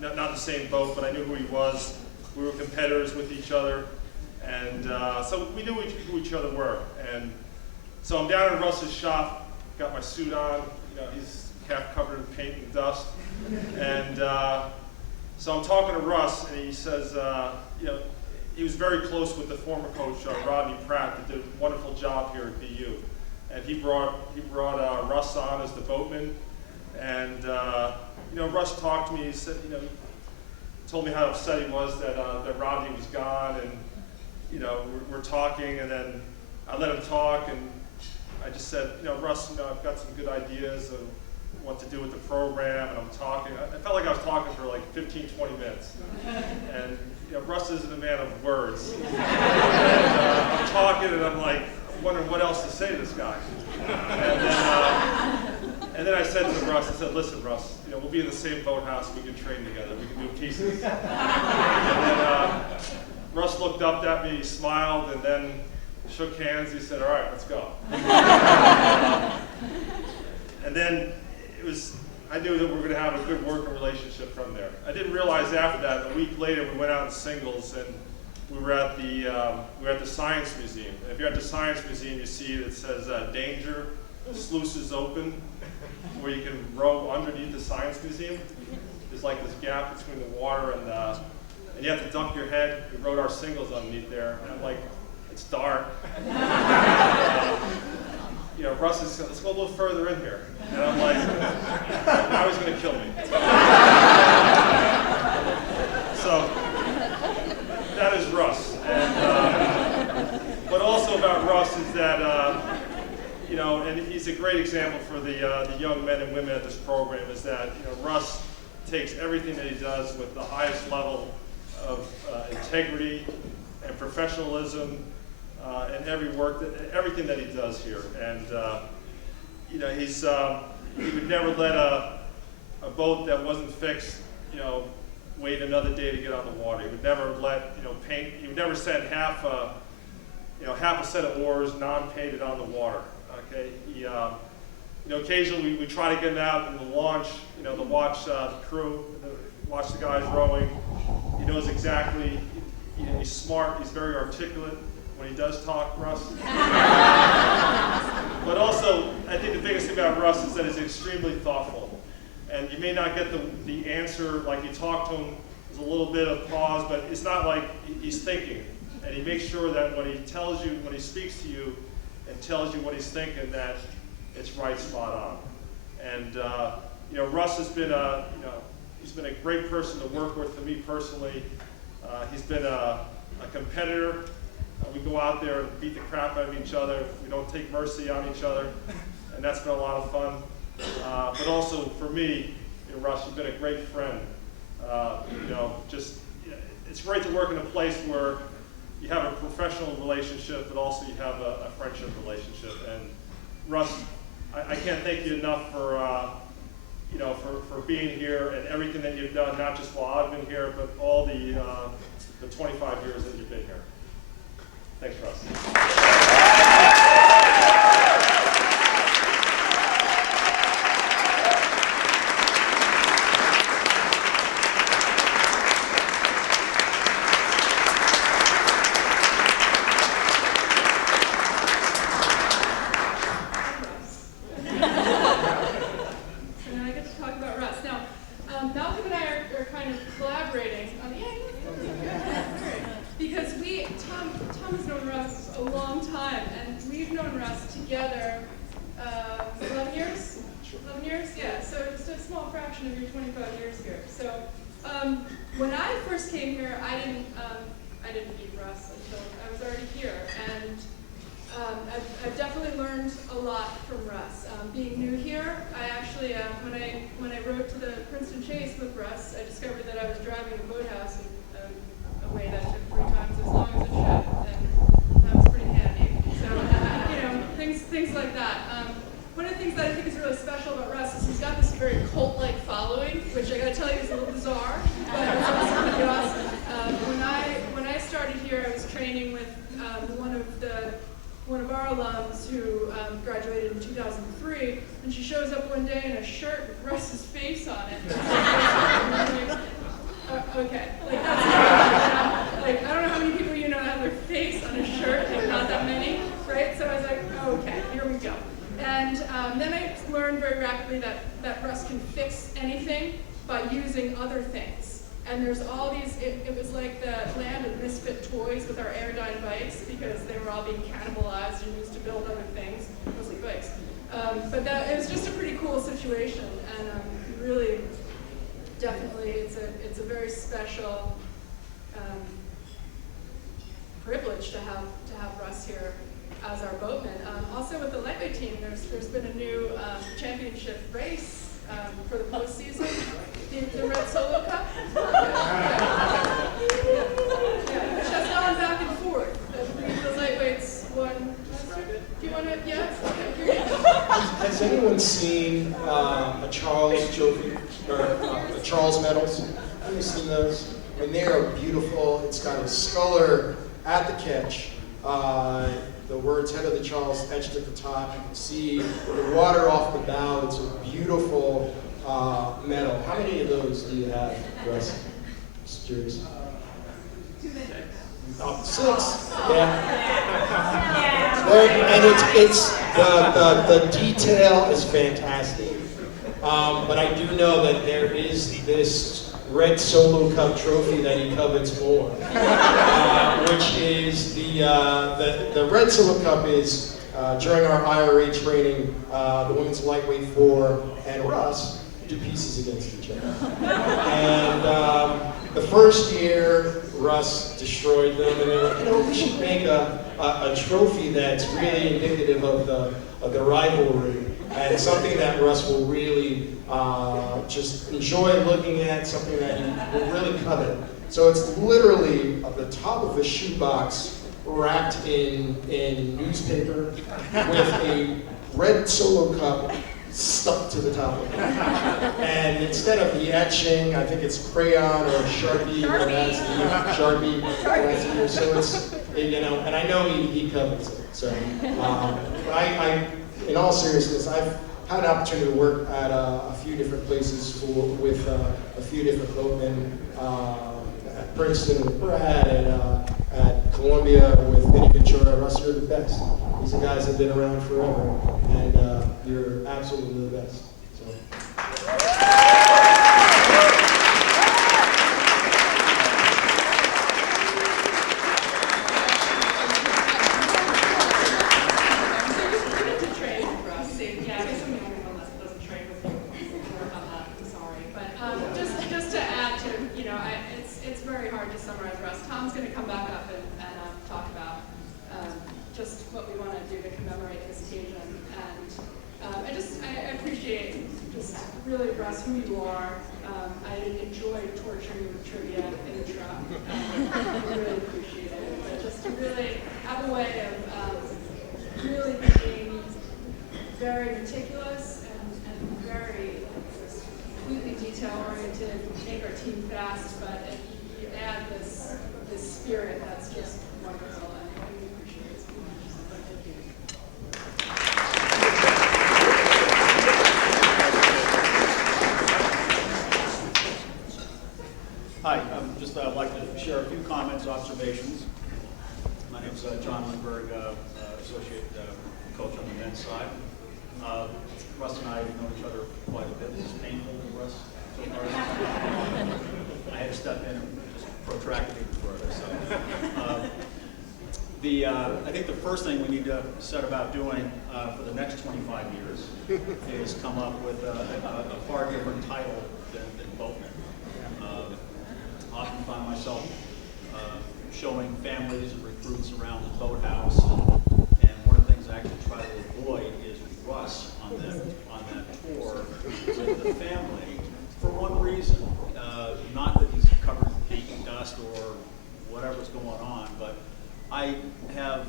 not the same boat, but I knew who he was. We were competitors with each other, and so we knew who each other were. And so I'm down in Russ's shop, got my suit on. He's half covered in paint and dust, and so I'm talking to Russ, and he says, he was very close with the former coach, Rodney Pratt, that did a wonderful job here at BU. And he brought Russ on as the boatman. And Russ talked to me. He said, told me how upset he was that Rodney was gone. And we're talking, and then I let him talk, and I just said, Russ, I've got some good ideas of what to do with the program, and I'm talking. I felt like I was talking for like 15, 20 minutes. And Russ isn't a man of words. And I'm talking, and I'm like, wondering what else to say to this guy. And then I said to Russ, I said, listen, Russ, we'll be in the same boathouse, we can train together, we can do pieces. And then Russ looked up at me, he smiled, and then shook hands. He said, all right, let's go. And then I knew that we were going to have a good working relationship from there. I didn't realize after that, a week later, we went out in singles, and we were at the Science Museum. And if you're at the Science Museum, you see it says, danger, sluices open, where you can row underneath the Science Museum. There's like this gap between the water and you have to dunk your head. We rowed our singles underneath there, and I'm like, it's dark. Russ is, let's go a little further in here. And I'm like, now he's going to kill me. So that is Russ. And, but also about Russ is that, and he's a great example for the young men and women at this program, is that, Russ takes everything that he does with the highest level of integrity and professionalism, and everything that he does here. And he would never let a boat that wasn't fixed, wait another day to get on the water. He would never let paint. He would never send half a set of oars non-painted on the water. Okay. He, occasionally we try to get him out in the launch, to watch the crew, watch the guys rowing. He knows exactly. He's smart. He's very articulate when he does talk, Russ. But also, I think the biggest thing about Russ is that he's extremely thoughtful. And you may not get the answer like you talk to him. There's a little bit of pause, but it's not like he's thinking. And he makes sure that when he speaks to you and tells you what he's thinking, that it's right, spot on. And Russ has been he's been a great person to work with for me personally. He's been a competitor. We go out there and beat the crap out of each other. We don't take mercy on each other, and that's been a lot of fun. But also for me, Russ, you've been a great friend. It's great to work in a place where you have a professional relationship, but also you have a friendship relationship. And Russ, I can't thank you enough for being here and everything that you've done, not just while I've been here, but all the 25 years that you've been here. Thanks, Russ. Tom has known Russ a long time, and we've known Russ together 11 years? 11 years? Yeah, so just a small fraction of your 25 years here. So when I first came here, I didn't meet Russ until I was already here, and I've definitely learned a lot from Russ. Being new here, I actually, when I rode to the Princeton Chase with Russ, I discovered that I was driving the boathouse in a way that took 3 times as long as it should, and that was pretty handy. So, things like that. One of the things that I think is really special about Russ is he's got this very cult-like following, which I gotta tell you is a little bizarre, but it's also pretty awesome. When I started here, I was training with one of our alums who graduated in 2003, and she shows up one day in a shirt with Russ's face on it. okay. Like, that's like, I don't know how many people you know have their face on a shirt, like not that many, right? So I was like, oh, okay, here we go. And then I learned very rapidly that Russ can fix anything by using other things. And there's all these, it was like the land of misfit toys with our Airdyne bikes, because they were all being cannibalized and used to build other things, mostly bikes. But it was just a pretty cool situation, and really, definitely, it's a very special privilege to have Russ here as our boatman. Also with the lightweight team, there's been a new championship race for the postseason, the Red Solo Cup. Yeah, which has gone back and forth. The lightweights won. Do you want to? Yeah. Has anyone seen a Charles trophy or a Charles medals? Have you seen those? And they are beautiful. It's got a sculler at the catch. The words "Head of the Charles" etched at the top. You can see the water off the bow. It's a beautiful medal. How many of those do you have, Russ? Just curious. 6. Yeah. And it's the detail is fantastic. But I do know that there is this Red Solo Cup trophy that he covets more, which is the Red Solo Cup is during our IRA training, the women's lightweight 4 and Russ do pieces against each other. And the first year, Russ destroyed them, and they were like, we should make a trophy that's really indicative of the rivalry, and something that Russ will really just enjoy looking at, something that he will really covet. So it's literally at the top of a shoebox wrapped in newspaper with a Red Solo Cup stuck to the top of it. And instead of the etching, I think it's crayon or Sharpie. Sharpie. So it's, and I know he covets it. So, but I, in all seriousness, I've had an opportunity to work at a few different places with a few different boatmen, at Princeton with Brad, and at Columbia with Vinny Ventura. Russ, you're the best. These are guys that have been around forever, and you're absolutely the best. So. Just to add to, it's very hard to summarize Russ. Tom's going to come back up and talk about just what we want to do to commemorate this occasion. And I appreciate just really, Russ, who you are. I enjoyed torturing you with trivia in the truck. I really appreciate it. But just to really have a way of really being very meticulous and very completely detail-oriented, make our team fast, but you add this spirit that's just wonderful, and I really appreciate it so much. So thank you. Hi, I'd like to share a few comments, observations. My name's John Lindberg, associate coach on the men's side. Russ and I have known each other quite a bit. This is painful for us so far. I had to step in and just protract it even further. So, I think the first thing we need to set about doing for the next 25 years is come up with a far different title than Boatman. I often find myself showing families and recruits around the boathouse, and one of the things I actually try to avoid is Russ on that tour with the family for one reason. Not that he's covered in paint and dust or whatever's going on, but I have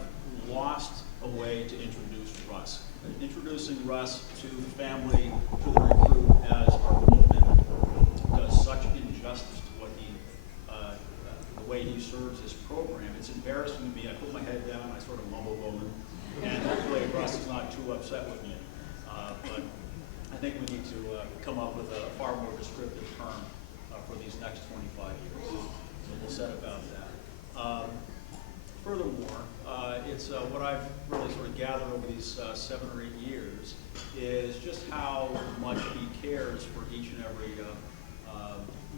lost a way to introduce Russ. Introducing Russ to the family, to the recruit as our boatman does such injustice to what the way he serves his program. It's embarrassing to me. I put my head down, I sort of mumble over, and hopefully Russ is not too upset with me. But I think we need to come up with a far more descriptive term for these next 25 years. it's what I've really sort of gathered over these 7 or 8 years is just how much he cares for each and every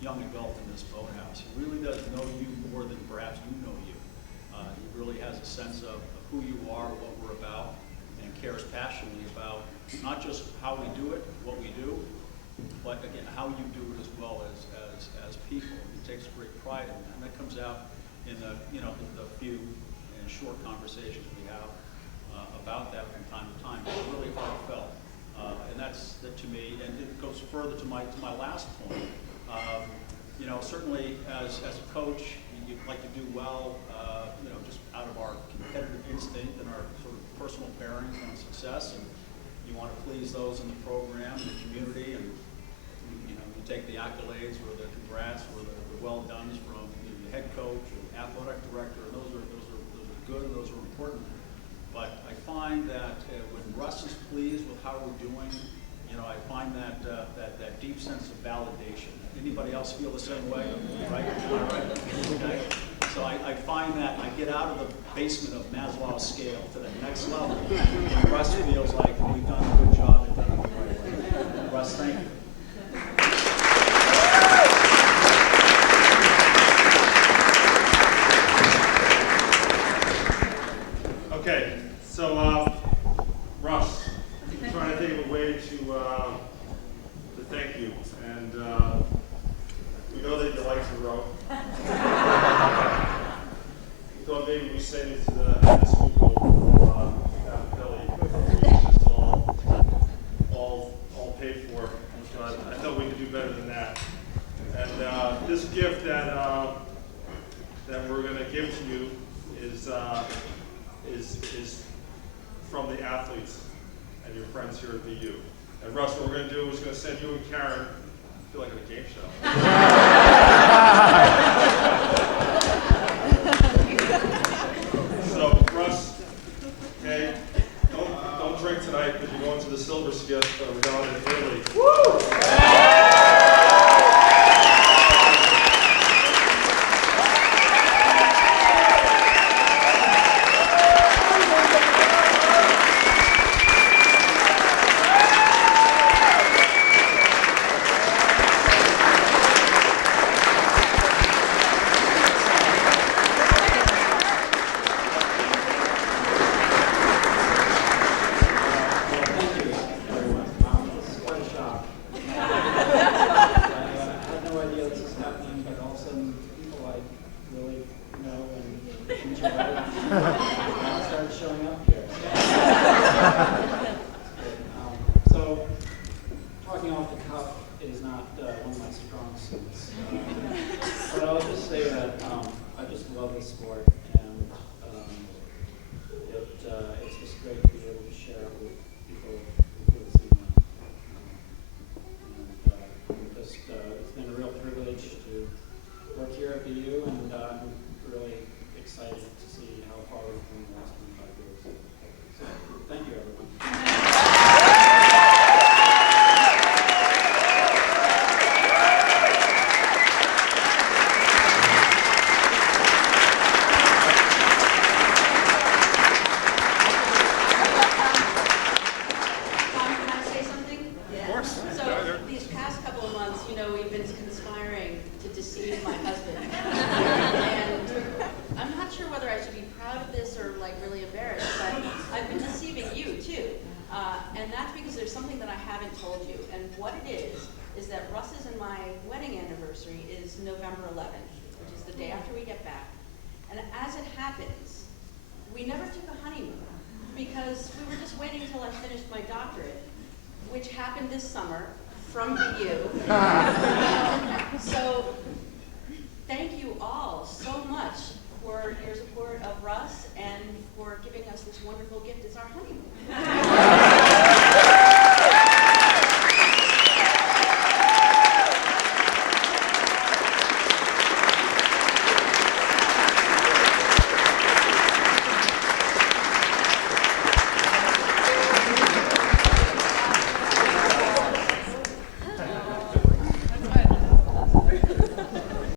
young adult in this boathouse. He really does know you more than perhaps you know you. He really has a sense of who you are, what we're about, and cares passionately about not just how we do it, what we do, but again, how you do it as well as people. He takes great pride in that, and that comes out in the few and short conversations we have about that from time to time. It's really heartfelt, and that's to me. And it goes further to my last point. Certainly as a coach, you'd like to do well. Just out of our competitive instinct and our sort of personal bearings on success, and you want to please those in the program and the community, and you take the accolades or the congrats or the well dones from the head coach or the athletic director, and those are good and those are important. But I find that when Russ is pleased with how we're doing, I find that deep sense of validation. Anybody else feel the same way? Right? Am I right? Okay. So I find that I get out of the basement of Maslow's scale to the next level. And Russ feels like we've done a good job and done it the right way. Russ, thank you. Okay, so Russ, I'm trying to think of a way to thank you, and we know that you like to row. We thought maybe we send you to the school down Philly. It's just all paid for, but I thought we could do better than that. And this gift that we're going to give to you is from the athletes and your friends here at BU. And Russ, what we're going to do is going to send you and Karen, I feel like at a game show. So Russ, okay, don't drink tonight because you're going to the Silver Skiff regatta in Italy. Woo! November 11th, which is the day after we get back. And as it happens, we never took a honeymoon because we were just waiting until I finished my doctorate, which happened this summer from BU. So thank you all so much for your support of Russ and for giving us this wonderful gift.